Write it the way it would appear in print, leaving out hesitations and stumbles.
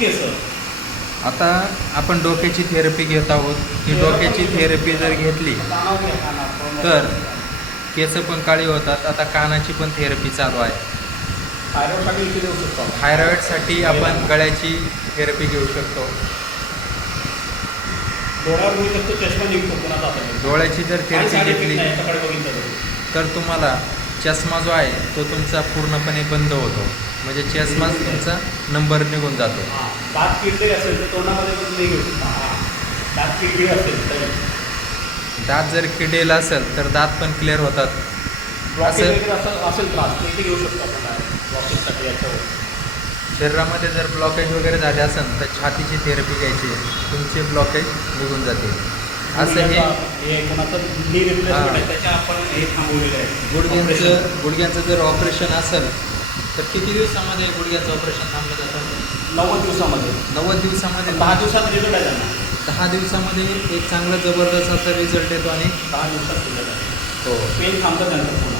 केस आता आपण डोक्याची थेरपी घेत आहोत. ही डोक्याची थेरपी जर घेतली तर केस पण काळी होतात. आता कानाची पण थेरपी चालू आहे. थायरॉइडसाठी इथे देऊ शकतो. थायरॉइडसाठी आपण गळ्याची थेरपी घेऊ शकतो. डोळ्यावर होऊ शकतो, चष्मा निघतो पुन्हा जातात. डोळ्याची जर थेरपी घेतली याच्याकडे बघितलं तर तुम्हाला चष्मा जो आहे तो तुमचा पूर्णपणे बंद होतो. म्हणजे चष्माच तुमचा नंबर निघून जातो. दात किडले असेल तर तोंडामध्ये पण नाही घेऊ शकतो. दात किडली असेल तर दात जर किडेला असेल तर दात पण क्लिअर होतात. ब्लॉकेज वगैरे असेल त्रास तर इथे घेऊ शकतो आपण ब्लॉकेजसाठी. याच्यावर शरीरामध्ये जर ब्लॉकेज वगैरे झाले असेल तर छातीची थेरपी घ्यायची, तुमचे ब्लॉकेज निघून जाते. असं हे कोणाचं नी रिप्लेसमेंट आहे त्याच्या आपण हे थांबवलेलं आहे. गुडघ्यांचं जर ऑपरेशन असेल तर किती दिवसामध्ये गुडघ्याचं ऑपरेशन थांबलं जातं? 90 दिवसामध्ये. 90 दिवसामध्ये 10 दिवसात रिझल्ट आहे त्यांना. 10 दिवसामध्ये एक चांगला जबरदस्त असा रिझल्ट येतो आणि 10 दिवसात रिझल्ट आहे. हो पेन थांबतं त्यांचं पूर्ण.